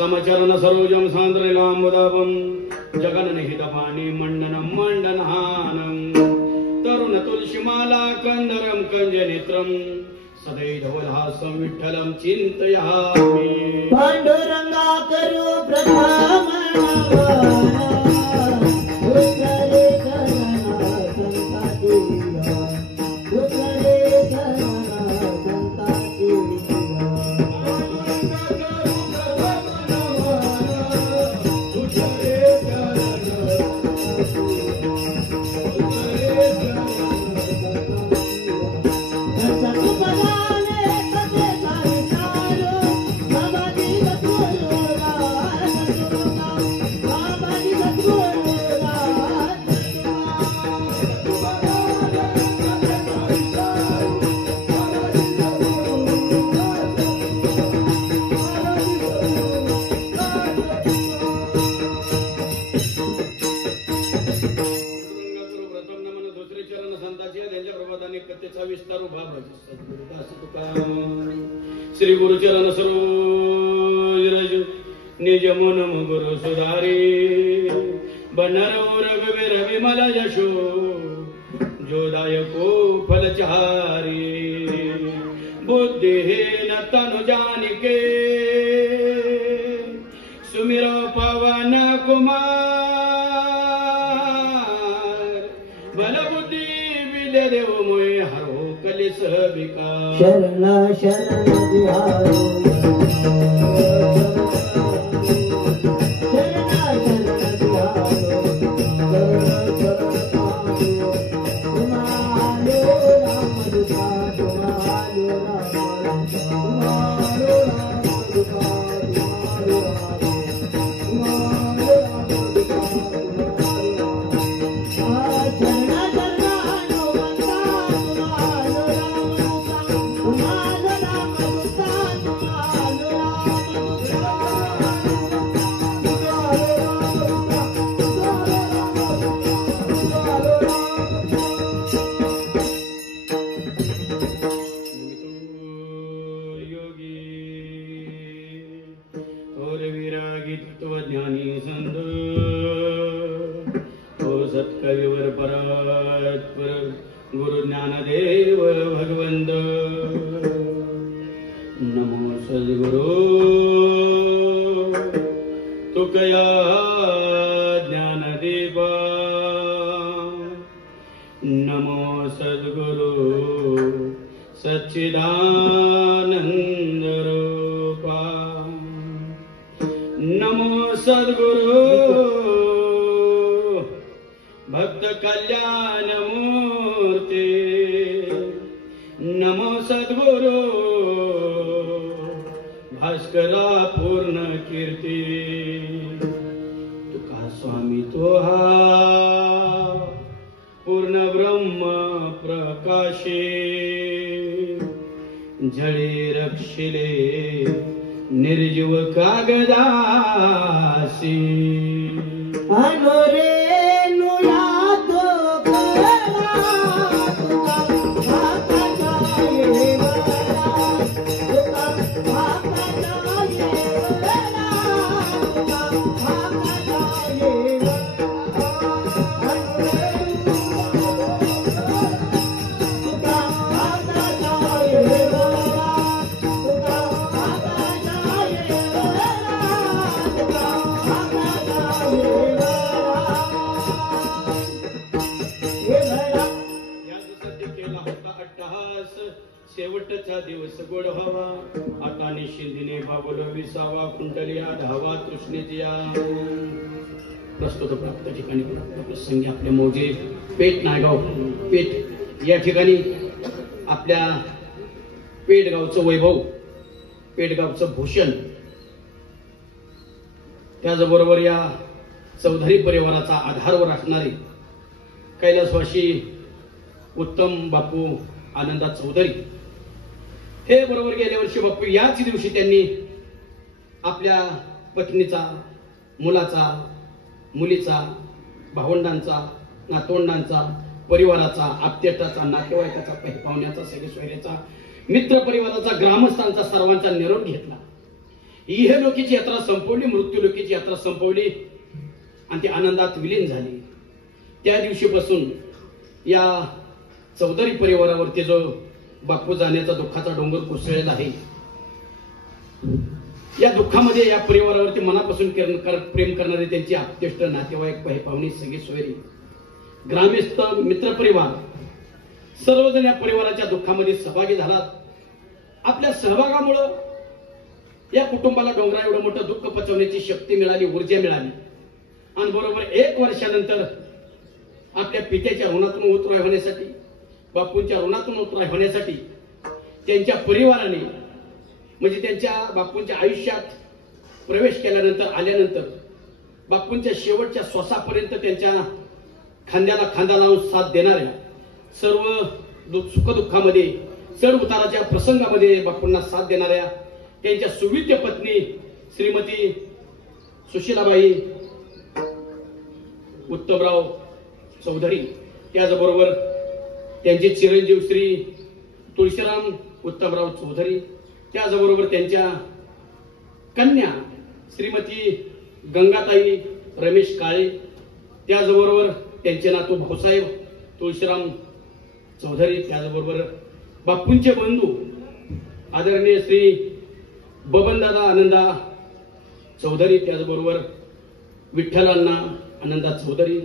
समचरण सरोजम सान्द्रलाम्बुदाभं जगन्निहितपाणि मण्डनं मण्डनहानं तरुण तुलसीमाला कंदरं कंजनेत्रं सदैधवलहासं विठ्ठलं चिन्तयामि पांडुरंगा करू प्रथम श्री गुरुचरण सरोज निज मन गुरु सुधारी बनरो रघुवीर विमल यशो जोदायको फलचारी बुद्धिहीन तनु जानिके सुमिर पवन कुमार बल बुद्धि विद्या देव मोहि हरो कलिस विकार शरण शरण बिहारो योगी और विरागी तत्वज्ञानी संत ओ सत्कविवर परात्पर गुरु ज्ञानदेव भगवंत नमो सद्गुरु तुकया ज्ञानदेवा नमो सद्गुरु सच्चिदानंद रूपा नमो सद्गुरु भक्त कल्याण मूर्ती नमो सद्गुरु भास्करा पूर्ण कीर्ती तुका स्वामी तो हा पूर्ण ब्रह्म प्रकाशे जळे रक्षिले निर्जीव कागदासी अनुरे शेवटचा दिवस गोड व्हावा आता निश्चिंतीने भावलो विसावा कुंडलिया धावा तृष्णेतिया प्रस्तुत प्राप्त ठिकाणी प्रसंगी आपले मौजे पेठ नायगाव पेठ या ठिकाणी आपल्या पेठगावचं वैभव पेठगावचं भूषण त्याचबरोबर या चौधरी परिवाराचा आधारवर असणारे कैलासवासी उत्तम बापू आनंदा चौधरी हे बरोबर गेल्या वर्षी बापू याच दिवशी त्यांनी आपल्या पत्नीचा मुलाचा मुलीचा भावंडांचा नातवंडांचा परिवाराचा आप्तेष्टाचा नातेवाईकाचा पाहुण्याचा सगळे सोयऱ्याचा मित्र परिवाराचा ग्रामस्थांचा सर्वांचा निरोप घेतला इहलोकीची यात्रा संपवली मृत्यूलोकीची यात्रा संपवली आणि ती आनंदात विलीन झाली त्या दिवशीपासून या चौधरी परिवारावरती जो बापू जाण्याचा दुःखाचा डोंगर कोसळलेला आहे या दुःखामध्ये या परिवारावरती मनापासून प्रेम करणारे त्यांचे आप्तेष्ट नातेवाईक पाहुणे सगळे सोयरी ग्रामस्थ मित्र परिवार सर्वजण या परिवाराच्या दुःखामध्ये सहभागी झालात आपल्या सहभागामुळे या कुटुंबाला डोंगरा एवढं मोठं दुःख पचवण्याची शक्ती मिळाली ऊर्जा मिळाली आणि बरोबर 1 वर्षानंतर आपल्या पित्याच्या ऋणातून उतराय होण्यासाठी बापूंच्या ऋणातून उतराय होण्यासाठी त्यांच्या परिवाराने म्हणजे त्यांच्या बापूंच्या आयुष्यात प्रवेश केल्यानंतर आल्यानंतर बापूंच्या शेवटच्या श्वासापर्यंत त्यांच्या खांद्याला खांदा लावून साथ देणाऱ्या सर्व सुखदुःखामध्ये चढ उताराच्या प्रसंगामध्ये बापूंना साथ देणाऱ्या त्यांच्या सुविद्य पत्नी श्रीमती सुशीलाबाई उत्तमराव चौधरी त्याचबरोबर त्यांचे चिरंजीव श्री तुळशीराम उत्तमराव चौधरी त्याचबरोबर त्यांच्या कन्या श्रीमती गंगाताई रमेश काळे त्याचबरोबर त्यांचे नातू भाऊसाहेब तुळशीराम चौधरी त्याचबरोबर बापूंचे बंधू आदरणीय श्री बबनदादा आनंदा चौधरी त्याचबरोबर विठ्ठलांना आनंदा चौधरी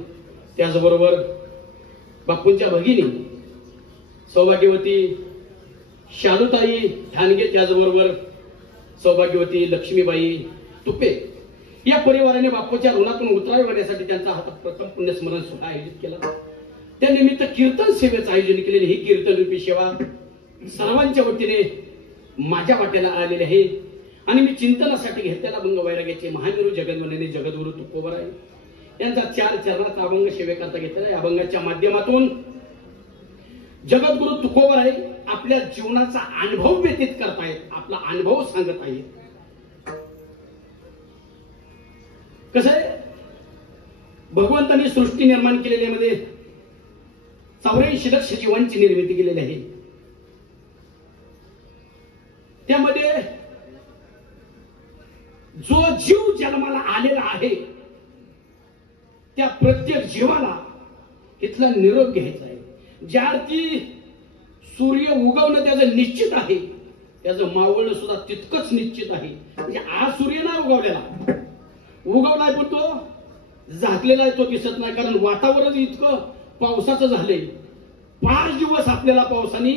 त्याचबरोबर बापूंच्या भगिनी सौभाग्यवती शालुताई ठाणगे त्याचबरोबर सौभाग्यवती लक्ष्मीबाई तुपे या परिवाराने बापूच्या ऋणातून उतरावी होण्यासाठी त्यांचा हात प्रथम पुण्यस्मरण सोहळा आयोजित केला त्यानिमित्त कीर्तन सेवेचं आयोजन केलेले ही कीर्तन रूपी सेवा सर्वांच्या वतीने माझ्या वाट्याला आलेले आहे आणि मी चिंतनासाठी घेतलेला अभंग वैराग्याचे महागुरु जगद्वंदनी जगद्गुरु तुकोबराय यांचा 4 चरणाचा अभंग सेवेकरता घेतलेला आहे अभंगाच्या माध्यमातून जगद्गुरु तुकोबराय आपल्या जीवनाचा अनुभव व्यतीत करतायत आपला अनुभव सांगत आहेत कसं आहे भगवंतांनी सृष्टी निर्माण केलेल्या मध्ये 84 लक्ष जीवांची निर्मिती केलेली आहे जो जीव जन्माला आलेला आहे त्या प्रत्येक जीवाला इथला निरोप घ्यायचा आहे. ज्या अर्थी सूर्य उगवणं त्याचं निश्चित आहे, त्याचं मावळणं सुद्धा तितकंच निश्चित आहे. म्हणजे आज सूर्य नाही उगवलाय, पण तो झाकलेला आहे, तो दिसत नाही. कारण वातावरण इतकं पावसाचं झालंय. 5 दिवस आपल्याला पावसाने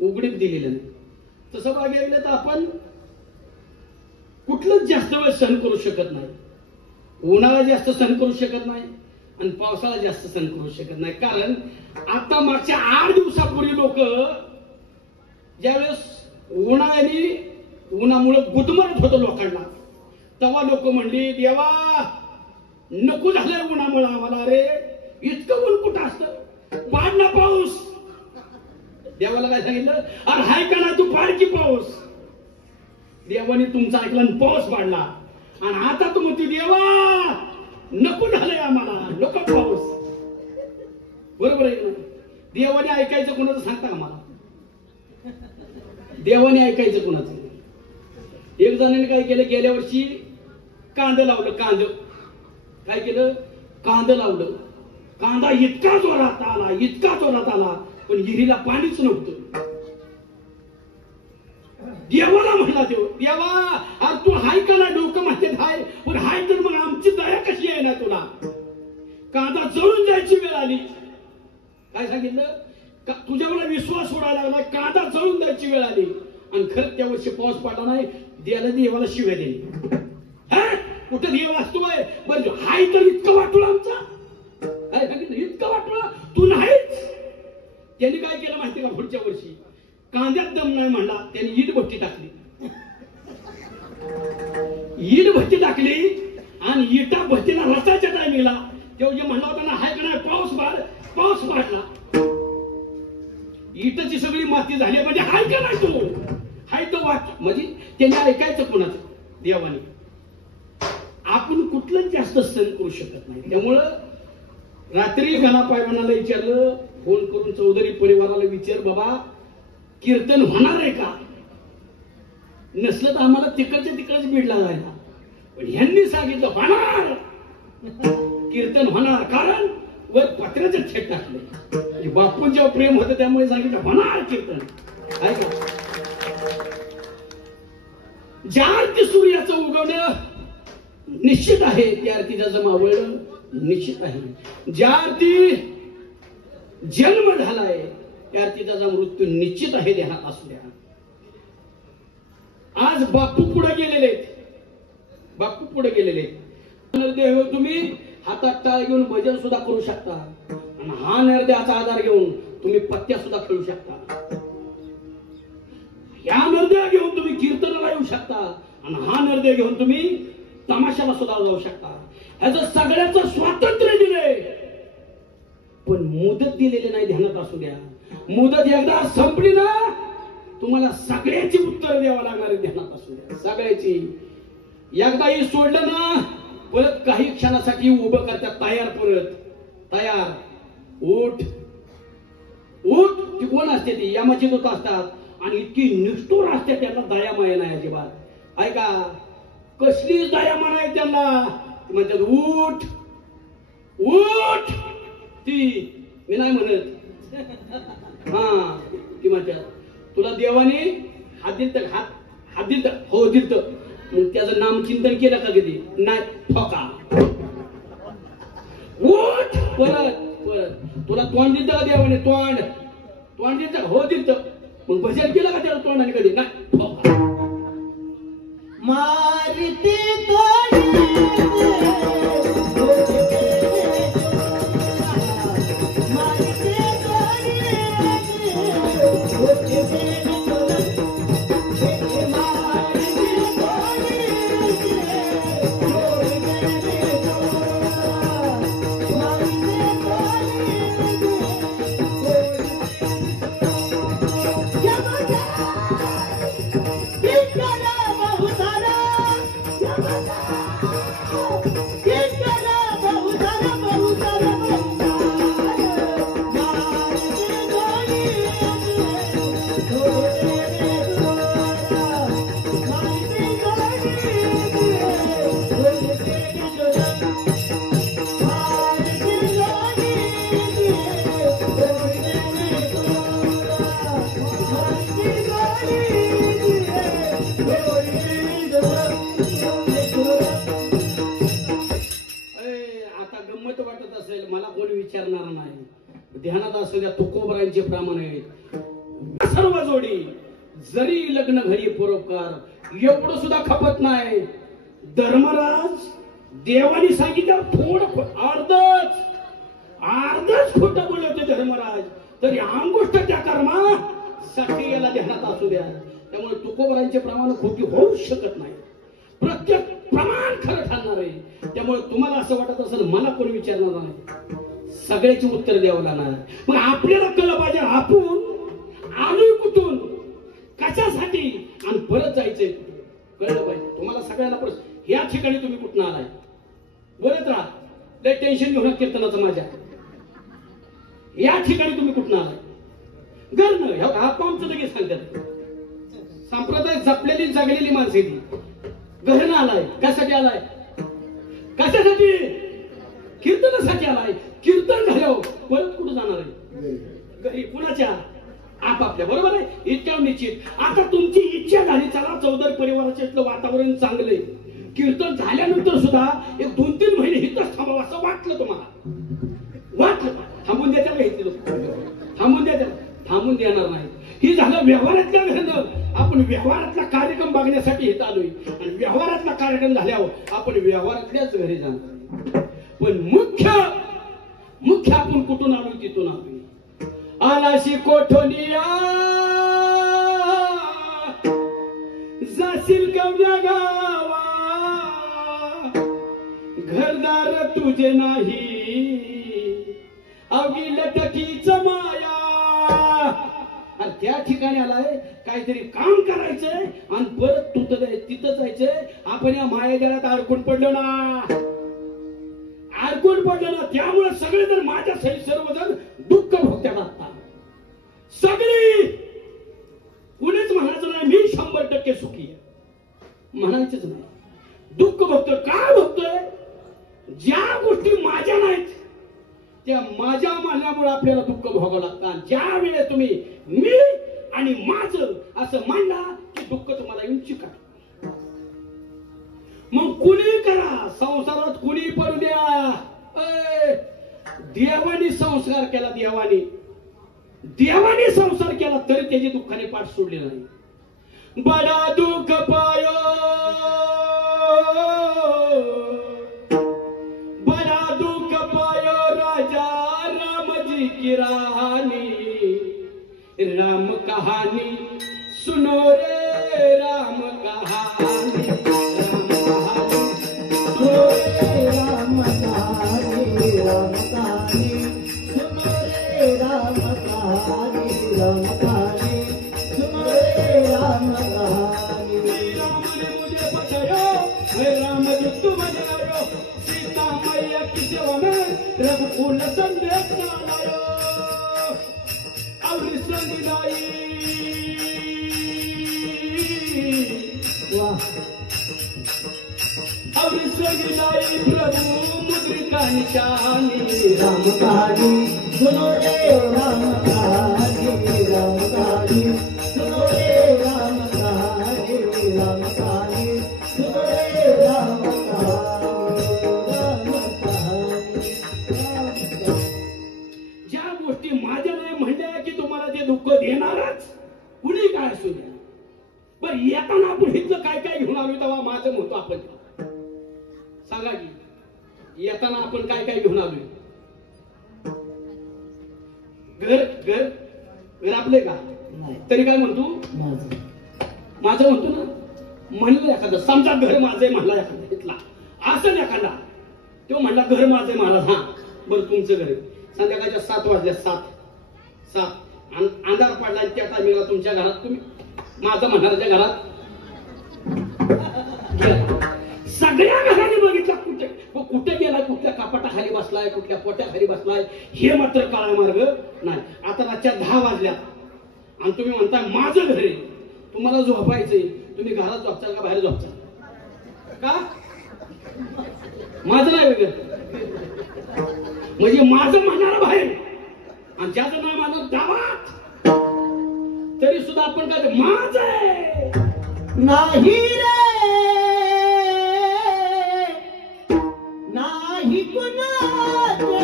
उघडीप दिलेलं नाही. तसं बघायला गेलं तर आपण कुठलंच जास्त वेळ सहन करू शकत नाही. उन्हाळा जास्त सहन करू शकत नाही आणि पावसाळा जास्त सहन करू शकत नाही. कारण आता मागच्या 8 दिवसापूर्वी लोक ज्यावेळेस उन्हामुळे गुदमरत होतं लोकांना, तेव्हा लोक म्हणली देवा नको झालंय उन्हामुळे आम्हाला, रे इतकं ऊन कुठं असतं, पाड ना पाऊस. देवाला काय सांगितलं, अरे हाय का ना तू पाड की पाऊस. देवाने तुमचा ऐकला आणि पाऊस पाडला. आणि आता तू म्हणते देवा नको झालंय आम्हाला, नको पाऊस. बरोबर आहे ना? देवाने ऐकायचं कोणाचं सांगता का मला? देवाने ऐकायचं कोणाचं? एक जणाने काय केलं, गेल्या वर्षी कांद लावलं. काय केलं, कांद लावलं. कांदा इतका जोरात आला पण विहिरीला पाणीच नव्हतं. देवाला म्हणला देवा अरे तू हाय का ना, डोकं माहिती हाय, पण हाय तर मग आमची दया कशी आहे ना तुला. कांदा जळून जायची वेळ आली. काय सांगितलं, तुझ्यावर विश्वास सोडायला लागला, कांदा जळून जायची वेळ आली. आणि खरंच त्या वर्षी पाऊस पडला नाही. देवाला शिव्या दिली. कुठं देव असतो बरं, हाय तर इतकं वाटलं आमचा. काय सांगितलं, इतकं वाटलं तू नाहीच. त्यांनी काय केलं माहिती का, पुढच्या वर्षी कांद्यात दम नाही म्हणला, त्यांनी ईट भट्टी टाकली आणि इटा भट्टीला रसाच्या टायमिंगला तेव्हा जे म्हणला होता ना हाय का नाही पाऊस पाडला. इटाची सगळी माती झाली. म्हणजे हाय का नाही तू, हाय तो वाट. म्हणजे त्यांनी ऐकायचं कोणाचं, देवाने. आपण कुठलंच जास्त सहन करू शकत नाही. त्यामुळं रात्री गणापायवानाला विचारलं, फोन करून चौधरी परिवाराला विचार, बाबा कीर्तन होणार आहे का? नसलं तर आम्हाला तिकडच बीड लागायला. पण ह्यांनी सांगितलं होणार, कीर्तन होणार. कारण वर पत्र्याचं छेद टाकले. बापूंच्या प्रेम होतं त्यामुळे सांगितलं होणार कीर्तन. काय का ज्या अर्थी सूर्याचं उगवणं निश्चित आहे, त्या अर्थी त्याचं मावळणं निश्चित आहे. ज्या अर्थी जन्म झालाय त्या अर्थी त्याचा मृत्यू निश्चित आहे. ध्यानात असू द्या. आज बापू पुढे गेलेले. देव तुम्ही हातात टाळ घेऊन भजन सुद्धा करू शकता आणि हा नरद्याचा आधार घेऊन तुम्ही पत्त्या सुद्धा खेळू शकता. या नरद्या घेऊन तुम्ही कीर्तनाला येऊ शकता आणि हा नरद्या घेऊन तुम्ही तमाशाला सुद्धा जाऊ शकता. ह्याचं सगळ्याचं स्वातंत्र्य दिलंय, पण मुदत दिलेली नाही. ध्यानात असू द्या. मुदत एकदा संपली ना तुम्हाला सगळ्याची उत्तर द्यावं लागणार आहे. ध्यानात असू द्या. सगळ्याची. एकदाही सोडलं ना परत काही क्षणासाठी उभं करतात. तयार उठ ती कोण असते, ती यमाची दूत असतात आणि इतकी निष्ठुर असते, त्यांना दया माया नाही अजिबात. ऐका, कसलीच दया माया त्यांना. म्हणतात उठ. ती मी नाही म्हणत. ती म्हणतात तुला देवाने हात दिल हो दिलत, मग त्याचं नामचिंतन केलं का कधी? नाही. ठोका. उठ. परत तुला तोंड दिलं का देवाने? तोंड दिलं हो दिलत, मग भजन केलं का त्याला तोंडाने कधी? नाही. ठोका. मारते आता गंमत वाटत असेल, मला कोणी विचारणार नाही. ध्यानात असलेल्या तुकोबरांचे प्रमाण आहेत. सर्व जोडी जरी लग्न घरी परोपकार एवढं सुद्धा खपत नाही. धर्मराज देवानी सांगितलं थोडं अर्धच खोटं बोलवते धर्मराज, तरी अंगुष्ठ त्या कर्मा साठी याला ध्यानात असू द्या. त्यामुळे तुकोबरांचे प्रमाण खोटी होऊ शकत नाही. प्रत्येक प्रमाण खरं ठरणार आहे. त्यामुळे तुम्हाला असं वाटत असेल मला कोणी विचारणार नाही, सगळ्याची उत्तर द्यावं लागणार. मग आपल्याला कळलं पाहिजे आपण आलोय कुठून, कशासाठी आणि परत जायचंय कळलं पाहिजे. तुम्हाला सगळ्यांना परत या ठिकाणी तुम्ही कुठून आलाय बोलत राहा. लय टेन्शन घेऊन कीर्तनाचं माझ्या. या ठिकाणी तुम्ही कुठून आलाय घरनं हा आमचं लगेच सांगतात. संप्रदाय जपलेली जगलेली माणसे ती घरनं आलाय. कशासाठी आलाय, कशासाठी कीर्तनासाठी आलाय. कीर्तन झाल्यावर परत कुठं जाणार आहे घरी कुणाच्या आपापल्या. बरोबर आहे. इतक्या निश्चित. आता तुमची इच्छा झाली चला चौधरी परिवाराचं इथलं वातावरण चांगलंय, कीर्तन झाल्यानंतर सुद्धा एक 2-3 महिने इथंच थांबावं असं वाटलं तुम्हाला. वाटलं थांबून द्या त्याला, घेतली थांबून द्या त्याला, थांबून देणार नाही. ही झालं व्यवहारातल्या घरनं. आपण व्यवहारातला कार्यक्रम बघण्यासाठी इथं आलोय आणि व्यवहारातला कार्यक्रम झाल्यावर आपण व्यवहारातल्याच घरी जाणार. पण मुख्य आपण कुठून आलोय तिथून आलोय. आलाशी कोठोनिया जाशील गव्या गावा, घरदार तुझे नाही अवघी लटकीच माया. आणि त्या ठिकाणी आलाय काहीतरी काम करायचंय आणि परत तिथं जायचंय. आपण या मायाजाळ्यात अडकून पडलो ना, त्यामुळे सगळे जर माझ्या सहित सर्वजण दुःख भोगत्यात. आता सगळी कुणीच म्हणायचं नाही मी 100% सुखी आहे, म्हणायचंच नाही. दुःख भोगतोय. काय भोगतोय? ज्या गोष्टी माझ्या नाहीत त्या माझ्या म्हणण्यामुळे आपल्याला दुःख भोगावं लागतं. ज्या वेळेस तुम्ही मी आणि माझं असं मांडा की दुःख तुम्हाला येऊन चिकट. मग कुणी करा संसारात, कुणी पडू द्या. देवानी संस्कार केला, देवानी संसार केला तरी त्याची दुःखाने पाठ सोडली नाही. बडा दुःख पायो, बडा दुःख पायो राजा रामजी की रानी. राम कहानी सुनो रे, राम कहानी, राम कहानी, राम कहानी सुनो रे, राम कहानी, राम कहानी सुनो रे, राम कहानी. राम ने मुझे बचाया, राम दुष्ट बजायो, सीता मैया की सेवा में रघुकुल संदेश लायो. और संगिदाई और संगिदाई प्रभु मुद्रिका निशानी. राम कहानी सुनो रे, राम कहानी, राम कहानी सुनो रे, राम कहानी, राम कहानी सुनो रे, राम कहानी, राम कहानी, राम कहानी. ज्या गोष्टी माझ्या नाही म्हणल्या की तुम्हाला ते दुःख देणारच, कुणी काय असू द्या. बरं येताना आपण इथलं काय काय घेऊन आलो तेव्हा माझं म्हणतो आपण सांगा की येताना आपण काय काय घेऊन आलोय. घर घर घर आपले का नाही तरी काय म्हणतो माझं म्हणतो ना. म्हणलं एखादं समजा घर माझं म्हणला एखादा इथला असं एखादा तो म्हणला घर माझं महाराज. हा बरं तुमचं घर संध्याकाळच्या 7 वाजल्या 7 अंधार पडला आणि त्या टायमिंगला तुमच्या घरात तुम्ही माझं म्हणणाऱ्याच्या घरात सगळ्या घराने बघितलं कुठे गेलाय, कुठल्या कपाटाखाली बसलाय, कुठल्या पोट्याखाली बसलाय हे मात्र कळा मार्ग नाही. आता रातच्या 10 वाजल्या आणि तुम्ही म्हणताय माझं घर आहे, तुम्हाला झोपायचंय, तुम्ही घरात झोपचाल का बाहेर झोपचाल का? माझं नाही वेगळं म्हणजे माझं म्हणणार बाहेर आणि ज्याचं नाही माझं गावात. तरी सुद्धा आपण काय माझ आहे नाही रे नाही कुणाचे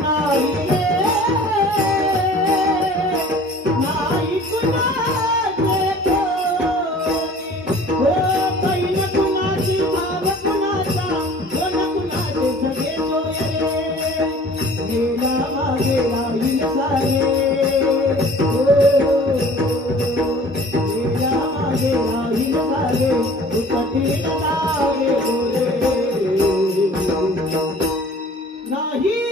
नाही रे नाही कुणाचे हो पहिल कुणाची भाव कुणाचा हो न कुणाचे सगळे सोयरे गेला मागे राहील सारे नाही रे नाही कुणाचे नाही रे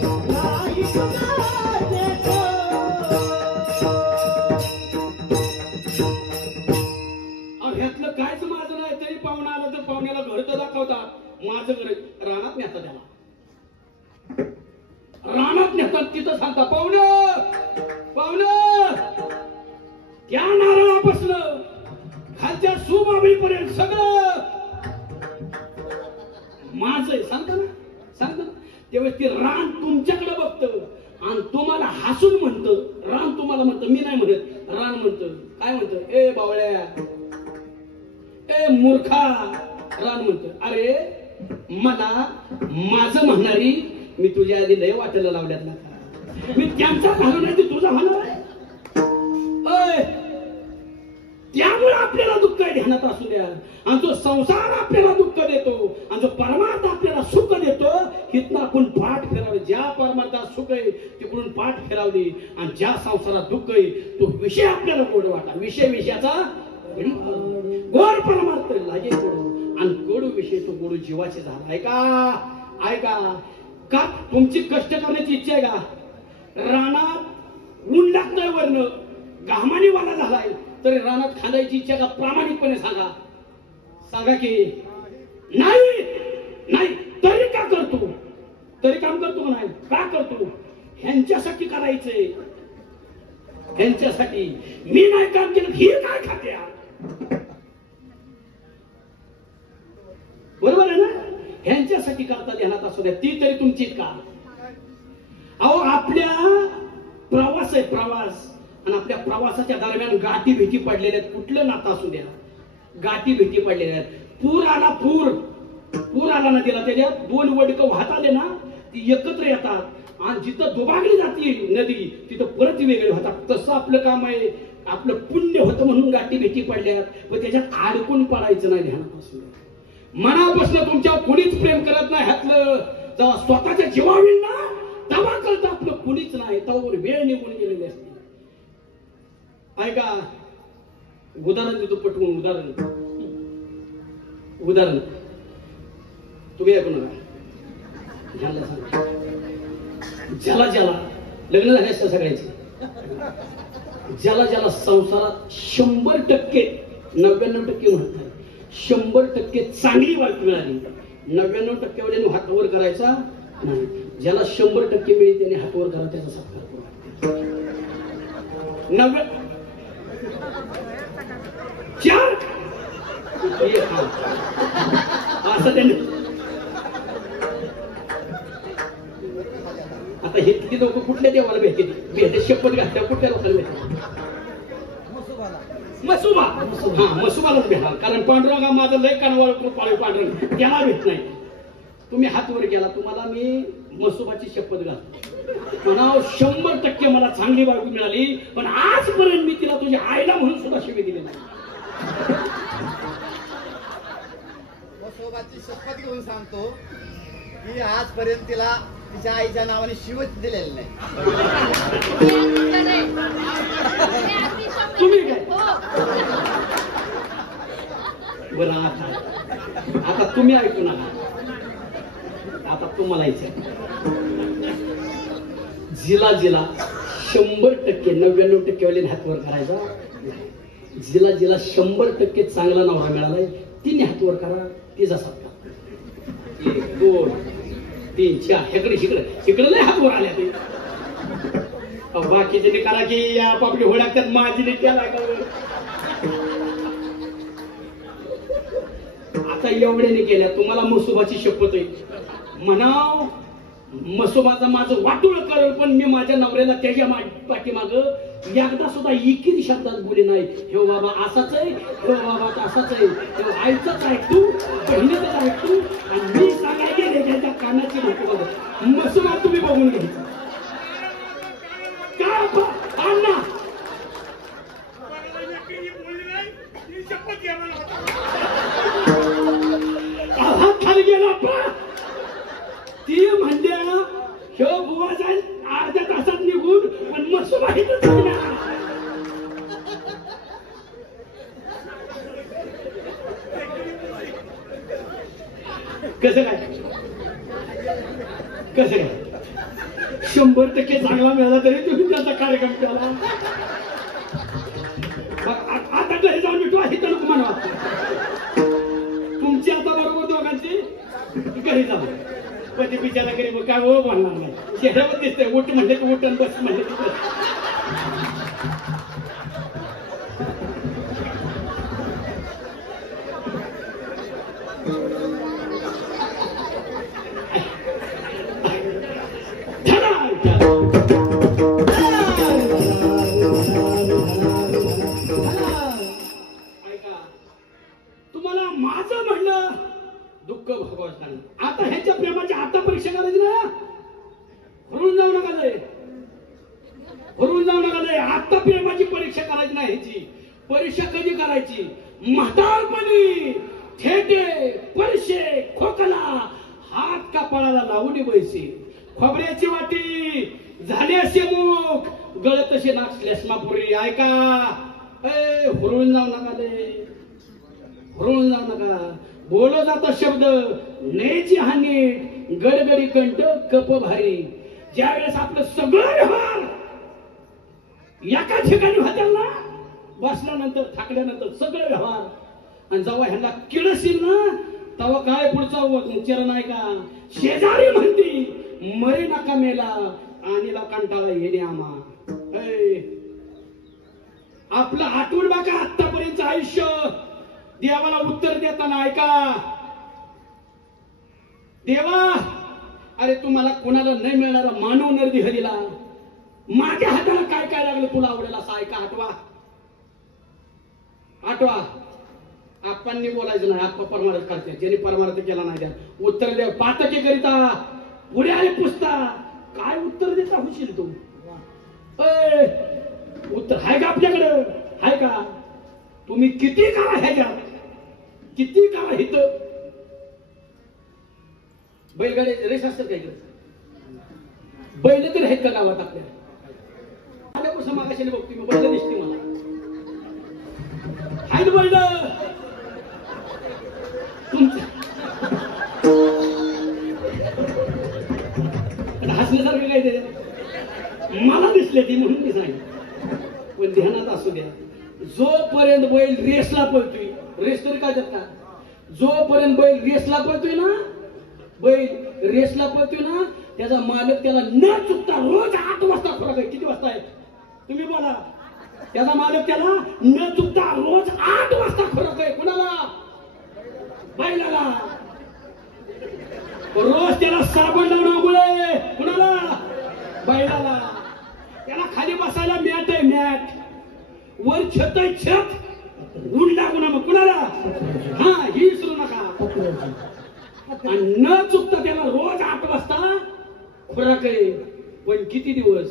नाही कुणाचे ह्यातलं कायच माझं नाही तरी पाहुणा आला तर पाहुण्याला घर तर दाखवतात माझं घर रानात नेतात त्याला रानात नेतात तिथं सांगता पाहुणं त्या नारळापासलं खालच्या सुबाबीपर्यंत सगळं माझं सांगता ना त्यावेळेस ते रान तुमच्याकडे बघतं आणि तुम्हाला हसून म्हणतं रान तुम्हाला म्हणतं मी नाही म्हणत रान म्हणतं काय म्हणतं ए बावळ्या ए मूर्खा रान म्हणतं अरे मला माझं म्हणणारी मी तुझ्या आधी लय वाटायला लावल्यात ना मी त्यांचा झालो नाही ते तुझा होणार आहे त्यामुळे आपल्याला दुःख ध्यानात असू द्या आणि जो संसार आपल्याला दुःख देतो आणि जो परमार्थ आपल्याला सुख देतो हिथनं आपण पाठ फिरावे ज्या परमार्थात सुख आहे तिकडून पाठ फिरावली आणि ज्या संसारात दुःख आहे तो विषय आपल्याला गोड वाटा विषयाचा गोड परमार्थ लागे गोड आणि गोड विषय तो गोड जीवाचे झाला ऐका का तुमची कष्ट करण्याची इच्छा आहे का रानात ऊन लागतंय वरनं घामाने वाला झालाय तरी रानात खांदायची इच्छा का प्रामाणिकपणे सांगा की नाही तरी का करतो तरी काम करतो नाही का करतो ह्यांच्यासाठी करायचंय ह्यांच्यासाठी मी नाही काम केलं ही काय खात्या बरोबर आहे ना ह्यांच्यासाठी करता ध्यानात असू द्या ती तरी तुमची का अहो आपल्या प्रवास आहे प्रवास आणि आपल्या प्रवासाच्या दरम्यान गाठी भेटी पडलेल्या आहेत कुठलं नातं असू द्या गाठी भेटी पडलेल्या आहेत पूर आला नदीला त्याच्यात दोन वडकं वाहत आले ना ती एकत्र येतात आणि जिथं दुभागली जाते नदी तिथं परत वेगळे होतात तसं आपलं काम आहे आपलं पुण्य होतं म्हणून गाठी भेटी पडल्यात व त्याच्यात अडकून पडायचं नाही ध्यानात असू द्या मनापासून तुमच्यावर कोणीच प्रेम करत नाही ह्यातलं जेव्हा स्वतःच्या जीवावील ना तेव्हा करता आपलं कोणीच नाही त्यावर वेळ निघून गेलेली असते ऐका उदाहरण देतो पटवून उदाहरण तुम्ही ऐकू नका ज्याला लग्न झाले असतं सगळ्यांचे ज्याला संसारात 100% 99% म्हणतात 100% चांगली बायको मिळाली 99% वाल्याने हात वर करायचा नाही ज्याला 100% मिळेल त्याने हात वर करा त्याचा सत्कार करू 4 असं त्यांनी आता हे किती लोक कुठल्या देवाला भेटते शपथ घातल्या कुठल्या लोकांना भेटते मसुबालाच भेटणार कारण पांडुरंगा माझं लय कानवळ कृपाळू पांडुरंग त्याला भेट नाही तुम्ही हात वर गेला तुम्हाला मी मसुबाची शपथ घालतो म्हणाव 100% मला चांगली बायको मिळाली पण आजपर्यंत मी तिला तुझ्या आईला म्हणून सुद्धा शिवी दिली नाही मसुबाची शपथ घेऊन सांगतो की आजपर्यंत तिला तिच्या आईच्या नावाने शिवच दिलेलं नाही तुम्ही काय बरं आता तुम्ही ऐकू नका आता तुम्हाला जिला 100% 99% वाले हातवर करायचा जिला 100% चांगला नवरा मिळालाय तिने हातवर करा तिचा सत्कार 1 2 3 4 इकडे नाही हातवर आल्या ते बाकीचे करा की या पापडी होड्यात माझी केला आता एवढ्याने केल्या तुम्हाला मसुबाची शपथ आहे म्हणाव मसोबाचं माझं वाटोळ करेल पण मी माझ्या नवऱ्याला त्याच्या पाठीमाग एकदा सुद्धा एकीच शब्दात बोले नाही हे बाबा असाच आहे हे बाबा असाच आहे हे आईचाच ऐकतो बहिणीचाच ऐकतो आणि मी सांगायला गेले त्याच्या कानाची नको मसोबा तुम्ही बघून घ्यायचा का अण्णा हात खाली गेला ती म्हणल्या ह्यो बुवा जाईल अर्ध्या तासात निघून पण मसुबा इथंच राहणार. कसं काय 100% चांगला मिळाला तरी तुम्ही त्याचा कार्यक्रम केला आता घरी जाऊन भेटू आहे तर म्हणा तुमची आता बरोबर दोघांची घरी जाऊ पण ते बिचारा घरी मग काय हो बोलणार नाही चेहऱ्यावर दिसतंय उठ म्हणले की उठ बस म्हणले तुम्हाला माझं म्हणलं दुःख भोगावंच नाही आता ह्याच्या प्रेमाची आता परीक्षा करायची ना हरून जाऊ नका दे आता प्रेमाची परीक्षा करायची नाही ह्याची परीक्षा कधी करायची म्हातारपणी ठेटे परशे खोकला हात कपाळाला लावून बैसे खोबऱ्याची वाटी झाले असे मुख गळत असे नाचल्यास मापुरी ऐका हुरून जाऊ नका बोल जाता शब्द नेची हानी गडगडी कंठ कप भारी ज्यावेळेस आपलं सगळं व्यवहार एका ठिकाणी होत्या ना बसल्यानंतर थाकल्यानंतर सगळं व्यवहार आणि जेव्हा ह्यांना किडशील ना तेव्हा काय पुढचा चरण आहे का शेजारी म्हणती मरे नका मेला आणि कंटाळा येणे आम्हा आपलं आठवण बघा आतापर्यंत आयुष्य देवाला उत्तर देताना ऐका देवा अरे तुम्हाला कोणाला नाही मिळणारा मानव नरदी हरीला माझ्या हाताला काय काय लागलं तुला आवडेल असं ऐका आठवा आप्पांनी बोलायचं नाही आप्पा परमार्थ करते ज्यांनी परमार्थ केला नाही द्या उत्तर द्या पातकी करिता पुढे आले पुसता काय उत्तर देता होशील तू उत्तर आहे का आपल्याकडं आहे का तुम्ही किती करा ह्याच्यात किती करा इथं बैलगाडी रेस असतात काय बैल तर आहेत का गावात आपल्या आल्यापासून मागाशी बघतो मी बैल दिसते मला आहेत बैल हसण्यासारखं काय ते मला दिसले ती म्हणून मी सांगितलं पण ध्यानात असू द्या जोपर्यंत बैल रेसला पळतोय रेस तरी काय का जोपर्यंत बैल रेसला पळतोय ना त्याचा मालक त्याला न चुकता रोज 8 वाजता खुराक आहे किती वाजता आहे तुम्ही बोला त्याचा मालक त्याला न चुकता रोज 8 वाजता खुराक आहे कुणाला बैलाला रोज त्याला साबण लावण्यामुळे कुणाला बैलाला त्याला खाली बसायला मॅट आहे मॅट वर छत आहे छत ऊन लागू ना मग कुणाला हा ही विसरू नका आणि न चुकता त्याला रोज 8 वाजता खुराक आहे पण किती दिवस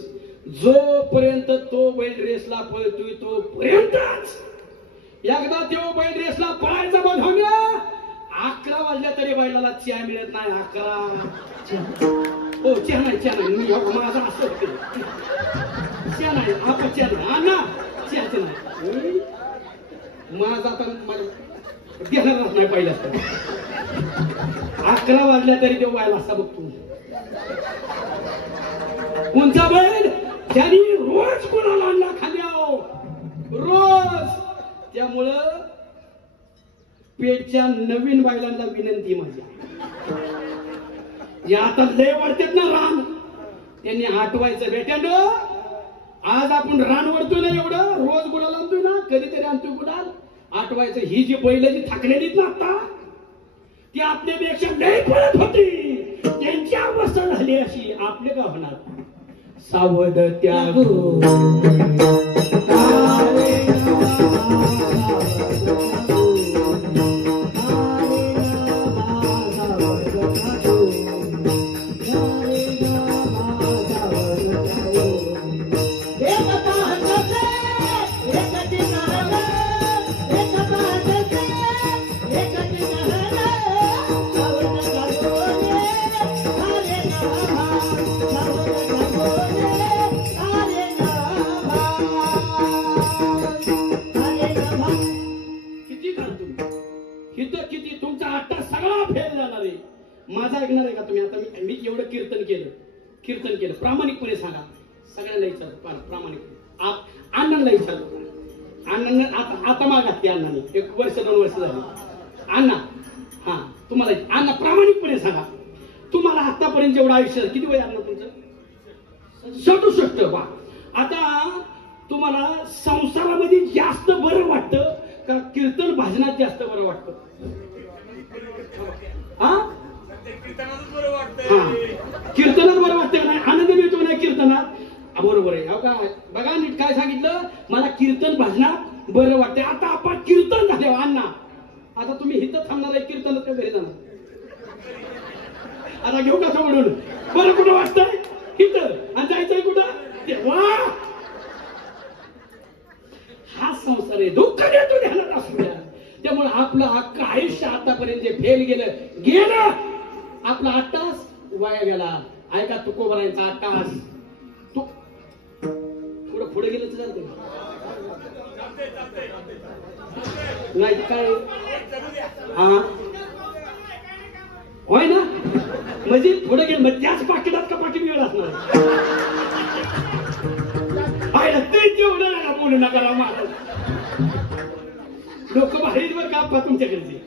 जोपर्यंत तो बैल रेसला पळतोय तोपर्यंतच एकदा तो बैल रेसला पळायचा बंद हो गया 11 वाजल्या तरी बैलाला चहा मिळत नाही 11 हो चहा नाही मी माझा असं चहा नाही आपण चहा नाही हा ना चहाच नाही माझा आता देणारच नाही पहिल्या 11 वाजल्या तरी तो व्हायला असा बघतो कोणचा बैल त्यांनी रोज कोणाला आणला खाली रोज त्यामुळं पेटच्या नवीन बैलांना विनंती माझी आता लय वाढतात ना रान त्यांनी हटवायचं बेट्यानो आज आपण रान वळतोय ना एवढं रोज गुलाल आणतोय ना कधीतरी आणतोय गुलाल आठवायचं ही जी बैल जी थाकलेलीत ना आता ती आपल्यापेक्षा लय पळत होती, त्यांची अवस्था झाली अशी, आपले का होणार? सावध त्यागो माझा ऐकणार आहे का तुम्ही? आता मी एवढं कीर्तन केलं प्रामाणिकपणे सांगा, सगळ्यांना विचारतो प्रामाणिकपणे. अण्णांना विचारतो, अण्णांना आता मागात अण्णाने 1 वर्ष 2 वर्ष झाली. अण्णा हा तुम्हाला अण्णा प्रामाणिकपणे सांगा, तुम्हाला आतापर्यंत जेवढं आयुष्य, किती वय अण्णा तुमचं? 67. वा. आता तुम्हाला संसारामध्ये जास्त बरं वाटतं का कीर्तन भजनात जास्त बरं वाटतं? हा कीर्तनात बरं वाटतं का नाही? आनंद मिळतो नाही कीर्तनात? बरोबर आहे. हो का? बघा नीट काय सांगितलं, मला कीर्तन भजनात बरं वाटते. आता आपण कीर्तन झाले अण्णा, आता तुम्ही इथं थांबणार आहे कीर्तनात का घरी जाणार? आता घेऊ का म्हणून बरं कुठं वाटतंय? इथं. आणि जायचंय कुठं? तेव्हा हा संसार आहे, दुःख देतो ध्यानात असू द्या. त्यामुळे आपलं अख्खं आयुष्य आतापर्यंत जे फेल गेलं, आपला 8 तास वाया गेला. ऐका तुकोबरायांचा 8 तास. पुढे गेलं तर चालतं नाही काय? हा होय ना, म्हणजे पुढे गेलं म्हणजे त्याच पाकिटात का पाकिट वेळ असणार? तेवढं नका बोलू नका राव महाराज, लोक भारीच बर का तुमच्याकडे.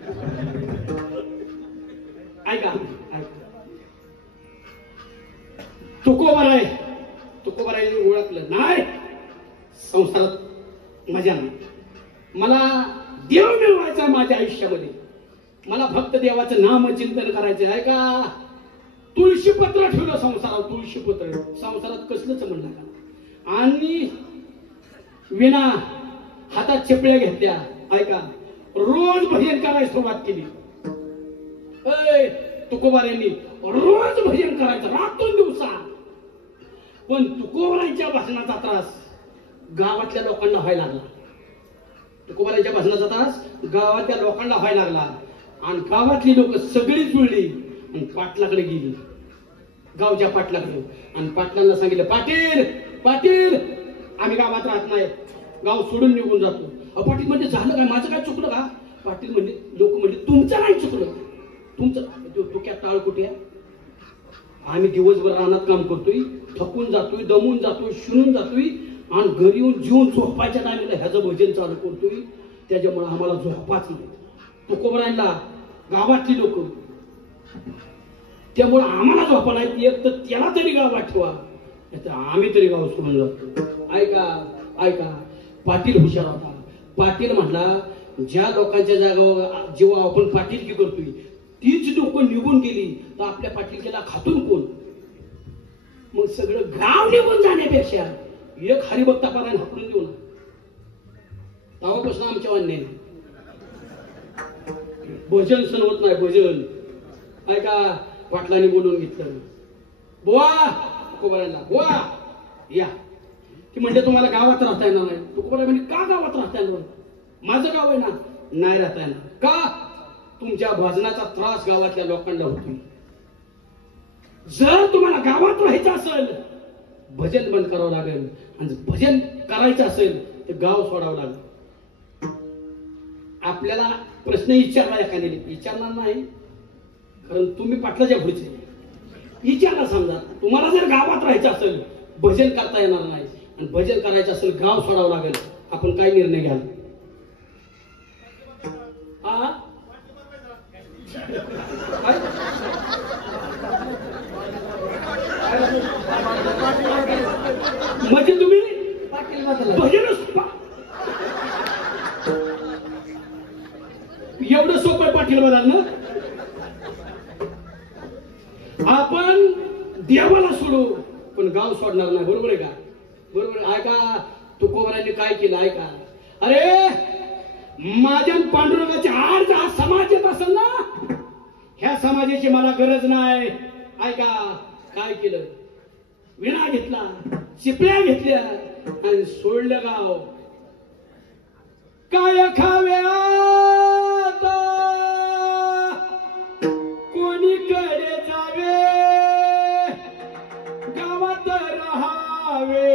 ऐका तुकोबराय ओळखलं नाही, संसारात मजा नाही. मला देव मिळवायचा माझ्या आयुष्यामध्ये, मला फक्त देवाचं नाम चिंतन करायचं आहे. का तुळशीपत्र ठेवलं संसारात, तुळशीपत्र संसारात कसलंच म्हणलं का, आणि विना हातात चपल्या घेतल्या. ऐका रोज भजन करायला सुरुवात केली. तुकोबारायांनी रोज भजन करायचं रातून दिवसा. पण तुकोबारांच्या भजनाचा त्रास गावातल्या लोकांना व्हायला लागला. तुकोबारांच्या भजनाचा त्रास गावातल्या लोकांना व्हायला लागला, आणि गावातली लोक सगळी जुळली आणि पाटलाकडे गेली, गावच्या पाटलाकडे. आणि पाटलांना सांगितलं, पाटील आम्ही गावात राहत नाही, गाव सोडून निघून जातो. पाटील म्हणजे झालं काय, माझं काय चुकलं का? पाटील म्हणजे लोक म्हणजे तुमचं नाही चुकलं, तुमचं डोक्यात टाळ कुठे आहे? आम्ही दिवसभर रानात काम करतोय, थकून जातोय, दमून जातोय, शिणून जातोय, आणि घरी येऊन जीवन झोपायच्या टायमाला ह्याचं भजन चालू करतोय, त्याच्यामुळे आम्हाला झोपाच नाही. तुकोबरायला गावातली लोक, त्यामुळे आम्हाला झोपा नाही. एक तर त्याला तरी गावात ठेवा, आम्ही तरी गाव सोडून जातो. ऐका पाटील हुशार होता. पाटील म्हणला, ज्या लोकांच्या जागावर जेव्हा आपण पाटीलकी करतोय तीच लोक निघून गेली तर आपल्या पाटीलकीला खातून कोण? मग सगळं गाव निघून जाण्यापेक्षा एक हरिभक्ता पारायण हाकलून देऊ ना. तेव्हापासून आमच्या अन्याय भजन सण होत नाही. भजन ऐका पाटलांनी बोलून घेतलं, बुवा तुकोबरायला, बुवा या. ती म्हणजे तुम्हाला गावात राहता येणार नाही. तुकोबराय म्हणजे का गावात राहता येणार? माझं गाव आहे ना. नाही राहता येणार का? तुमच्या भजनाचा त्रास गावातल्या लोकांना होतोय. जर तुम्हाला गावात राहायचं असेल भजन बंद करावं लागेल, आणि भजन करायचं असेल तर गाव सोडावं लागेल. आपल्याला प्रश्न विचारला एखाद्याने, विचारणार नाही कारण तुम्ही पाटलाच्या पुढचे. विचारला समजा तुम्हाला जर गावात राहायचं असेल भजन करता येणार नाही, आणि भजन करायचं असेल गाव सोडावं लागेल, आपण काय निर्णय घ्याल? म्हणजे तुम्ही भजनच एवढं सोपं पाटील बदल ना. आपण देवाला सोडू पण गाव सोडणार नाही. बरोबर आहे का? बरोबर आहे का? तुकोबारांनी काय केलं ऐका. अरे माझ्या पांडुरंगाच्या आड हा समाज येत असेल ना, ह्या समाजाची मला गरज नाही. ऐका काय केलं. विणा घेतला, चिपळ्या घेतल्या आणि सोडलं गाव. काय खाव्यात कोणीकडे जावे, गावात राहावे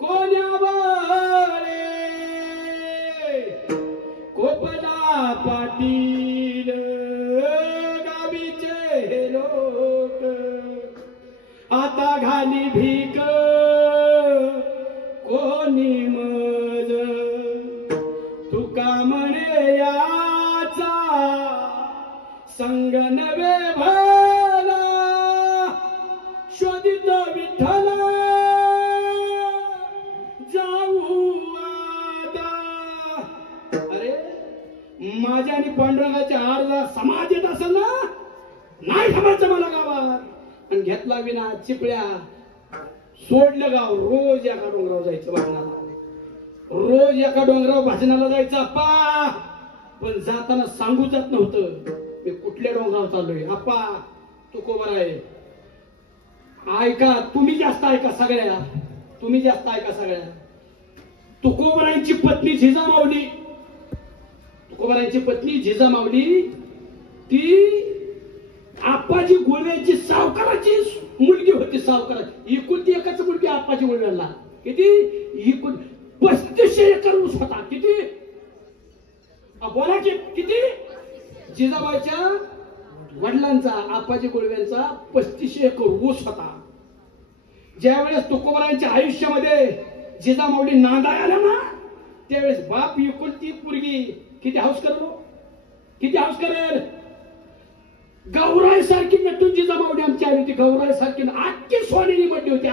कोण्यावरे. कोपला पाटील गावीचे लोक आता घाली भीक कोणी मज. तुका म्हणे याचा संग नवे भला, शोधित विठ्ठल जाऊ आता. अरे माझ्या आणि पांडुरंगाच्या आडला समाज येत असेल ना, नाही थांबायचं मला गावात. आणि घेतला विना चिपळ्या, सोडलं गाव. रोज एका डोंगरावर जायचं भाजनाला, रोज एका डोंगरावर भाजनाला जायचं अप्पा. पण जाताना सांगू जात नव्हतं मी कुठल्या डोंगरावर चाललोय. अप्पा तुकोबार आहे, ऐका तुम्ही जास्त ऐका सगळ्या, तुम्ही जास्त ऐका सगळ्या. तुकोबारांची पत्नी जिजामाऊली, तुकोबारांची पत्नी जिजामाऊली ती आप्पाजी गुळव्यांची सावकाराची मुलगी होती. सावकाराची एकुलती एकच मुलगी आप्पाजी गुळव्यांना. किती? 3500 एकर ऊस होता. किती? बोला की किती? जिजाबाईच्या वडिलांचा आप्पाजी गुळव्यांचा 3500 एकर ऊस होता. ज्यावेळेस तुकोबारांच्या आयुष्यामध्ये जिजामाऊली नांदाय आल्या ना, त्यावेळेस बाप एकुलती पोरगी किती हाऊस करेल, किती हाऊस करेल. गौराई सारखी नटून जिजामाऊली आमची आली होती. गौराई सारखी आजची सोनेरी मडली होती.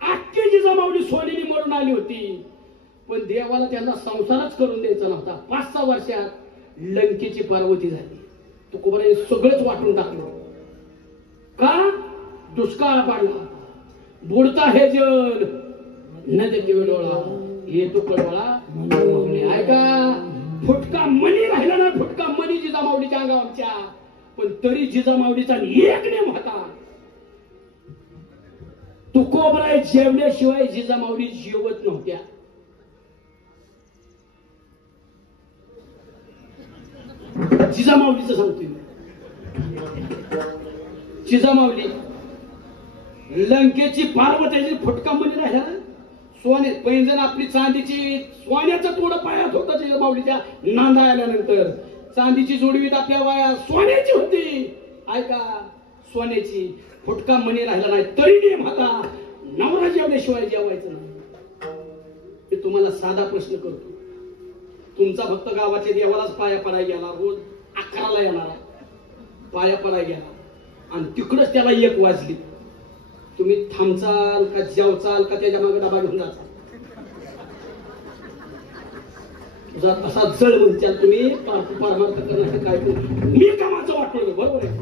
आजची जिजामाऊली सोनेरी मरून आली होती. पण देवाला त्यांना संसारच करून द्यायचा नव्हता. 5-6 वर्षात लंकेची पार्वती झाली. तुकोबारांनी सगळंच वाटून टाकलं. का? दुष्काळ पडला. बुडता हे जल नदी केवळा हे तुकडोळा. ऐका फुटका मनी राहिला ना, फुटका मनी जिजामाऊलीच्या अंगावरच्या. पण तरी जिजामाऊलीचा एक नेम होता, तुकोबराय जेवल्याशिवाय जिजामाऊली जेवत नव्हत्या. जिजामाऊलीचं सांगतोय. जिजामाऊली लंकेची पार्वतीची फुटका मनी राहिला ना, सोने पैंजण आपली चांदीची, सोन्याचं तोडं पायात होतं जिजामाऊलीच्या नांदा आल्यानंतर. चांदीची जोडवीत आपल्या वाया सोन्याची होती. ऐका सोन्याची. फुटका मनी राहिला नाही तरी नेम होता, नवरा जेवल्याशिवाय जेवायचं नाही. मी तुम्हाला साधा प्रश्न करतो. तुमचा भक्त गावाच्या देवालाच पाया पडाय गेला, रोज 11ला येणारा पाया पडाय गेला आणि तिकडच त्याला 1 वाजली. तुम्ही थांबचाल का जेवचाल का त्याच्या मागे डबा घेऊन जाचाल? तुझा तसा जळ म्हणताल तुम्ही. पारमार्थ करण्याचं काय मी कामाचं वाटलं. बरोबर आहे.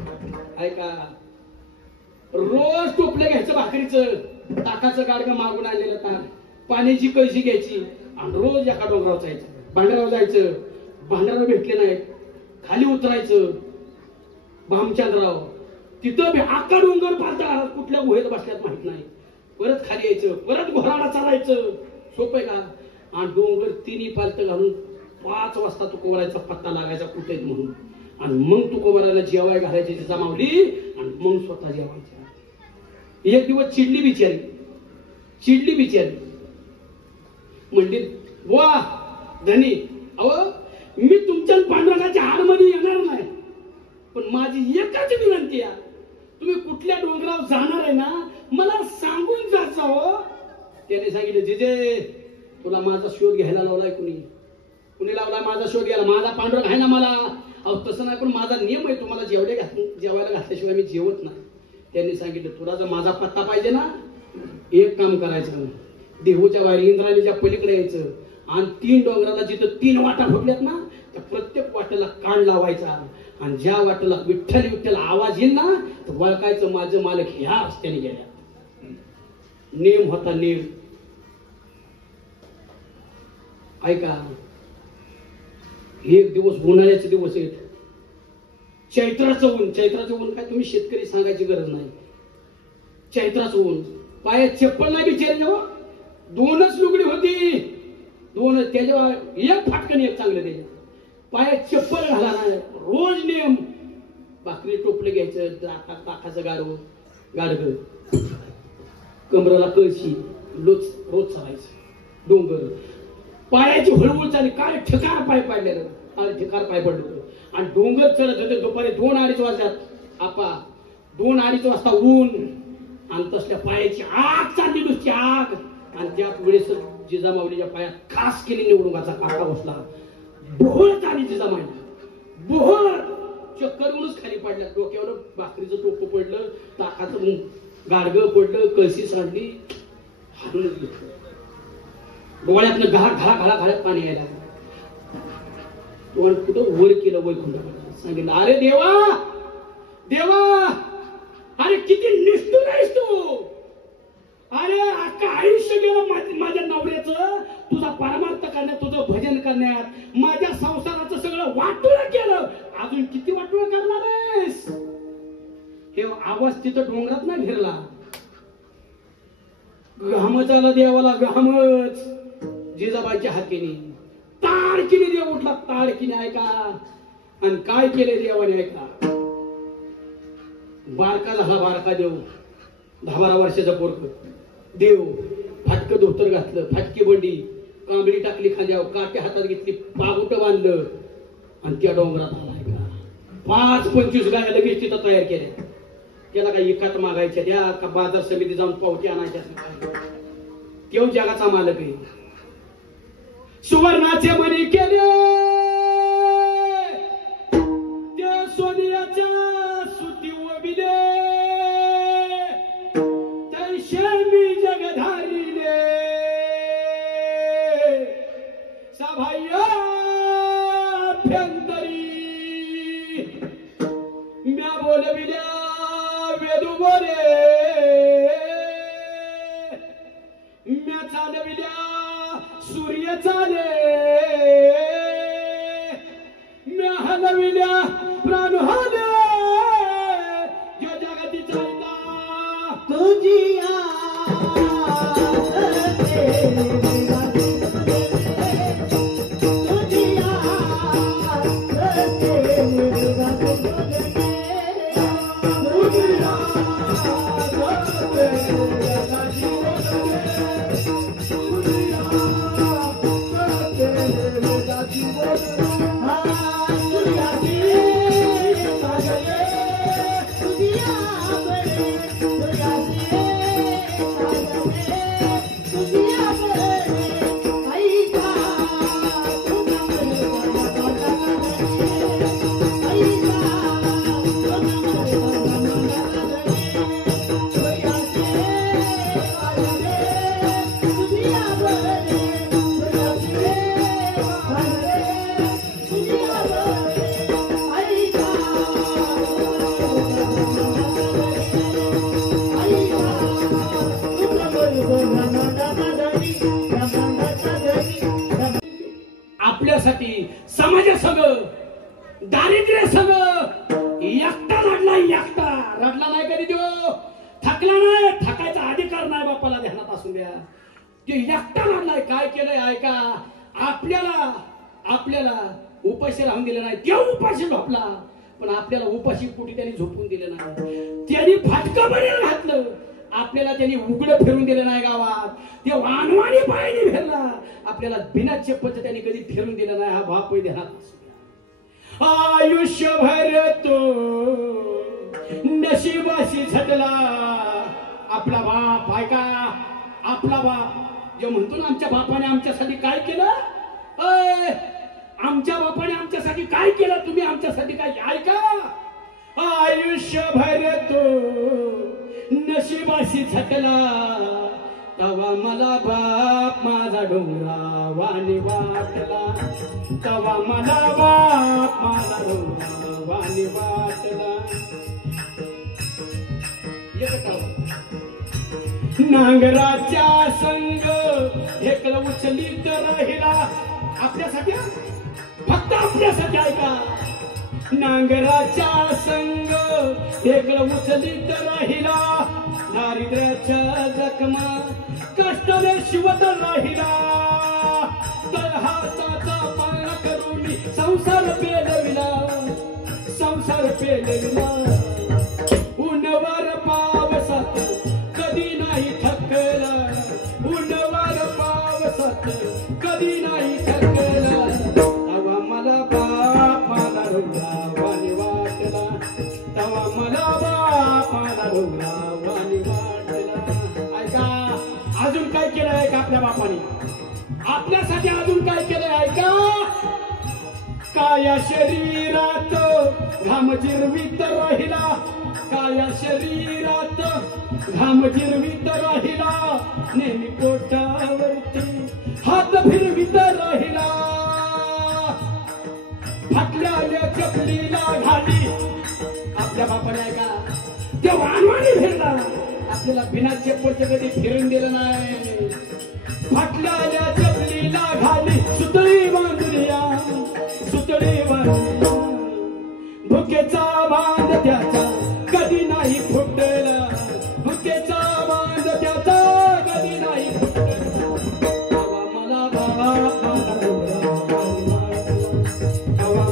ऐका रोज टोपलं घ्यायचं भाकरीचं, ताकाचं गाडगं मागून आणलेलं ताक, पाण्याची कळशी घ्यायची आणि रोज एका डोंगरावर जायचं, भांडारावर जायचं. भांडारावर भेटले नाहीत, खाली उतरायचं भामचंद्रराव. तिथं आका डोंगर पालता कुठल्या गुहेत बसल्यात माहित नाही. परत खाली यायचं, परत घोराडा चालायचं. सोपं का? आणि डोंगर तिन्ही पालत घालून 5 वाजता तुकोबारायचा पत्ता लागायचा कुठे म्हणून. आणि मग तुकोबारायला जेवाय घालायची जिजामाऊली आणि मग स्वतः जेवायच्या. एक दिवस चिडली बिचारी. म्हणली वा धनी, अहो मी तुमच्या पांडुरंगाच्या हाडमध्ये येणार नाही, पण माझी एकच विनंती आहे, तुम्ही कुठल्या डोंगरावर जाणार आहे ना, मला सांगून जायचं हो. त्याने सांगितलं जिजे तुला माझा शोध घ्यायला लावलाय कुणी लावला माझा शोध घ्यायला? माझा पांडुरंग आहे ना मला. अहो तसं नाही, पण माझा नियम आहे, तुम्हाला जेवायला घातल्याशिवाय मी जेवत नाही. त्यांनी सांगितलं तुला जर माझा पत्ता पाहिजे ना, एक काम करायचं, देहूच्या बाहेर इंद्रायणीच्या पलीकडे यायचं आणि 3 डोंगराला जिथं 3 वाटा फुटल्यात ना, त्या प्रत्येक वाटेला कान लावायचा आणि ज्या वाटेला विठ्ठल विठ्ठल आवाज येईल ना तर वळखायचं माझं मालक ह्या रस्त्याने गेल्या. नेम होता नेम. ऐका, एक दिवस उन्हाळ्याचे दिवस आहेत. चैत्राचं ऊन. चैत्राचं ऊन काय तुम्ही शेतकरी सांगायची गरज नाही. चैत्राचं ऊन. पायात चप्पल नाही बिचारे जेव्हा. दोनच लुगडी होती. दोनच. त्याच्या एक फाटकन एक चांगलं त्याच्या. पायात चप्पल घाला नाही. रोज नेम. भाकरी टोपलं घ्यायचं. ताकाचं गाडग. कमराला कळशी. रोज चालायचं. डोंगर. पायाची हळूहळू चालली. काय ठिकार पाय पाडलेलं. काय ठिकार पाय पडलं. आणि डोंगर चढत होते. दुपारी 2-2:30 वाजतात. आपा 2-2:30 वाजता ऊन. आणि तसल्या पायाची आग चालली नुसती आग. आणि त्याच वेळेस जिजामाऊलीच्या पायात खास केली निवडणुकाचा काटा बसला. बोहळ चाली जिजामाऊली. बोहळ चक्कर येऊनच खाली पडल्या. डोक्यावर भाकरीचं टोपं पडलं. ताकाचं गाडगं पडलं. कळशी सांडली. हाणूनच घेतलं. डोळ्यातनं घाळ्यात पाणी यायला. तोंड कुठं वर केलं वैकुंठामध्ये. सांगितलं अरे देवा देवा, अरे किती निष्ठुर आहेस तू. अरे अख्खं आयुष्य गेलं माझ्या नवऱ्याचं तुझा परमार्थ करण्यात, तुझं भजन करण्यात. माझ्या संसाराचं सगळं वाटोळं केलं. अजून किती वाटोळं करणार आहेस. हे आवाज तिथं डोंगरात नाही फिरला. घामच आला देवाला. घामच. जिजाबाईच्या हाकेने ताडकीने देव उठला. ताडकीने. ऐका, आणि काय केले देवाने. ऐका, बारका झाला. बारका देव. 10-12 वर्षाचा पोरग देव. फाटकं धोतर घातलं. फाटकी बंडी. कांबळी टाकली खांद्यावर. काटे हातात घेतली. पागुट बांधलं आणि त्या डोंगरात आला. ऐका, 5-25 गाया लगेच तिथं तयार केल्या. त्याला काही एकात मागायच्या द्या का बाजार समिती जाऊन पावती आणायच्या. तेव्हा जगाचा मालक आहे. सुवर्णाचे मणी केले त्या सोनियाच्या सुती ओबिले. तैशे मी जगधारिले सभाया अभ्यंतरी. म्या बोलविल्या वेदू बोले. म्या चालविल्या सूर्य चाले. म्या हलविल्या प्राण हले. जो जगती चालता तुझी आपल्यासाठी समाजासंग दारिद्र्य संग एकटा लढला. एकटा रडला नाही कधी देव. थकला नाही. थकायचा अधिकार नाही. बापाला ध्यानात असू द्या. ते एकटा लढलाय. काय केलंय ऐका, आपल्याला उपाशी राहून दिलं नाही. देव उपाशी झोपला पण आपल्याला उपाशी कुठे त्यांनी झोपून दिलं नाही. त्यांनी फाटका बनेल घातलं. आपल्याला त्यांनी उघडं फिरून दिलं नाही गावात. ते वानवाणी पायाने फिरला. आपल्याला बिना चप्पलचं त्यांनी कधी फिरून दिलं नाही. हा बाप ध्यानात असू द्या. आयुष्यभर तो नशिबाशी झटला. आपला बाप ऐका, आपला बाप जे म्हणतो ना आमच्या बापाने आमच्यासाठी काय केलं. आमच्या बापाने आमच्यासाठी काय केलं. तुम्ही आमच्यासाठी काय. ऐका, आयुष्यभर तो नशिबाशी झटला. तवा मला बाप माझा डोंगरा वाणी वाटला. तवा मला बाप मला वाणी वाटला नांगराच्या संग हेकल उचली तर राहिला आपल्यासाठी फक्त आपल्यासाठी ऐका नांगराच्या संग हेकल उचली तर राहिला दारिद्र्याच्या जखमा कष्टाने शिवत राहिला तर हाताचा पाळणा करून संसार पेलविला उन्हवर पावसात कधी नाही थकला उन्हवर पावसात कधी नाही थकला तवा मला बाप मला वाणी वाटला तवा मला बाप मला वाणी वाटला ऐका अजून काय केलं आहे का आपल्या बापाने आपल्यासाठी अजून काय केलंय ऐका काया शरीरात घाम जिरवीत राहिला काया शरीरात घाम जिरवीत राहिला नेहमी पोटावरती हात फिरवीत राहिला फाटल्या चपलीला घाली आपल्या बापाने ऐका ते वाणवाणी फिरला आपल्याला बिना चप्पलचे कधी फिरून दिलं नाही फाटल्या चपलीला घाली सुतळी बांधूया भुकेचा बांध त्याचा कधी नाही फुटला भुकेचा बांध त्याचा कधी नाही फुटला मला बाप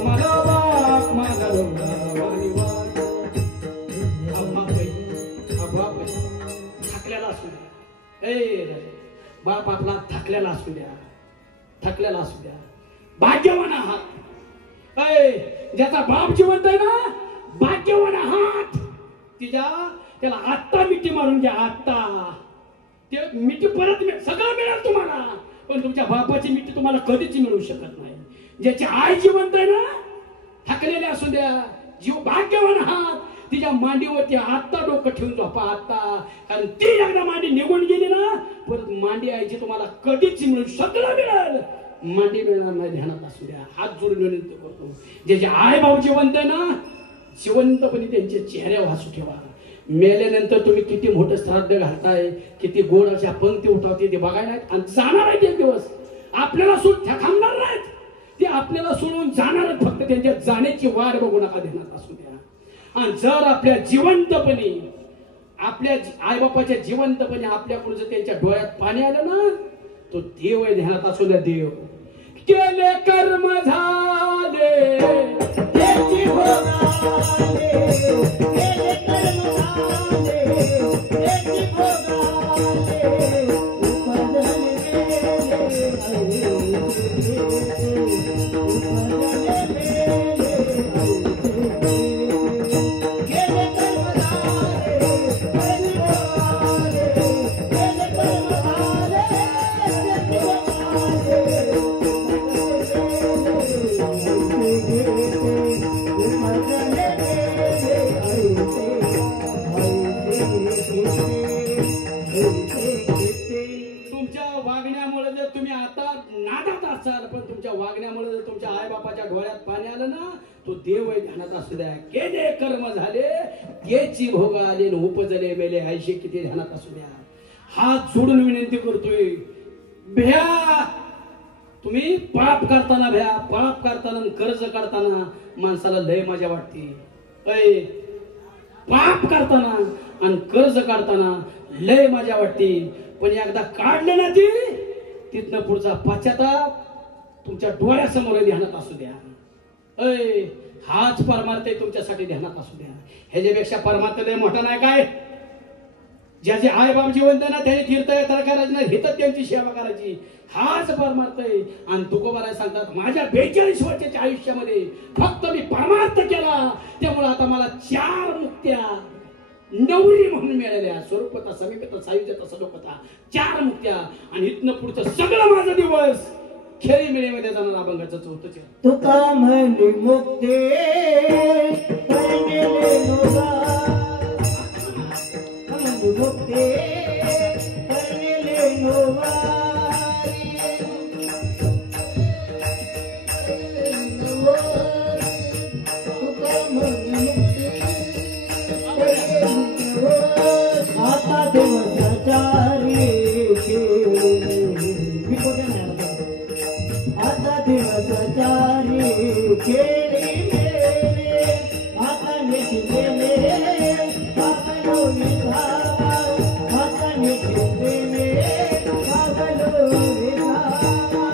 मला बाप मला थकलेला असू द्या बाप आपला थकलेला असू द्या भाग्यवान आहात ज्याचा बाप जिवंत आहे ना भाग्यवान आहात त्याला आत्ता मिठी मारून घ्या आत्ता ते मिठी परत सगळं मिळेल तुम्हाला पण तुमच्या बापाची मिठी तुम्हाला कधीच मिळू शकत नाही ज्याची आई जिवंत आहे ना थकलेले असू द्या जीव भाग्यवान आहात तिच्या मांडीवरती आत्ता डोकं ठेवून झोपा आत्ता कारण ती एकदा मांडी निघून गेली ना परत मांडी आईची तुम्हाला कधीच मिळू सगळं मिळेल मांडी मिळणार नाही ध्यानात असू द्या हात जोडून विनंती करतो ज्याचे आई भाऊ जिवंत आहे ना जिवंतपणे त्यांचे चेहऱ्यावर हसू ठेवा मेल्यानंतर तुम्ही किती मोठं श्राद्ध घालताय किती गोड अशा पंक्ती उठावते ते बघायला नाहीत आणि जाणार आहेत एक दिवस आपल्याला सोड थांबणार नाहीत ते आपल्याला सोडून जाणार आहेत फक्त त्यांच्या जाण्याची वाट बघू नका ध्यानात असू द्या आणि जर आपल्या जिवंतपणे आपल्या आईबापाच्या जिवंतपणे आपल्याकडून जर त्यांच्या डोळ्यात पाणी आलं ना तो देव आहे ध्यानात असू द्या देव केले कर्म झाले त्याची भोगाले केले कर्म झाले त्याची भोगाले वागण्यामुळे जर तुमच्या आई बापाच्या डोळ्यात पाणी आलं ना तो देव आहे ध्यानात असू द्या केले कर्म झाले त्याची भोग आले उपजले मेले ऐशे किती ध्यानात असू द्या हात जोडून विनंती करतोय भ्या तुम्ही पाप करताना भ्या पाप करताना कर्ज काढताना माणसाला लय मजा वाटते पाप करताना आणि कर्ज काढताना लय मजा वाटते पण एकदा काढले ना ती तिथनं पुढचा पश्चाताप तुमच्या डोळ्यासमोर ध्यानात असू द्या हाच परमार्थ तुमच्यासाठी ध्यानात असू द्या ह्याच्यापेक्षा परमार्थ लय मोठा नाही काय ज्याचे आई बाप जिवंत ना त्याने तीर्थयात्रा करायची नाही हिथं त्यांची सेवा करायची हाच परमार्थ आहे आणि तुकोबाराय सांगतात माझ्या 42 वर्षाच्या आयुष्यामध्ये फक्त मी परमार्थ केला त्यामुळे आता मला 4 मुक्त्या नवरी म्हणून मिळाल्या स्वरूपता समीपता सायुज्यता सलोकता 4 मुक्त्या आणि इथनं पुढचं सगळं माझा दिवस खेळी मिळेमध्ये जाणार अभंगाचं चौथं तुका म्हणे मुक्ते करणे नोगा मुक्ते करणे नोगा आता दिवसाच्या रेषे मी कुठे नाही आता दिवसाच्या रेषे आता निघले पागलोरी धावा आता निघले पागलोरी धावा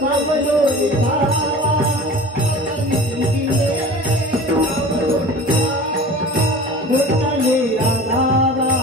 पागलोरी धावा भूतले आधावा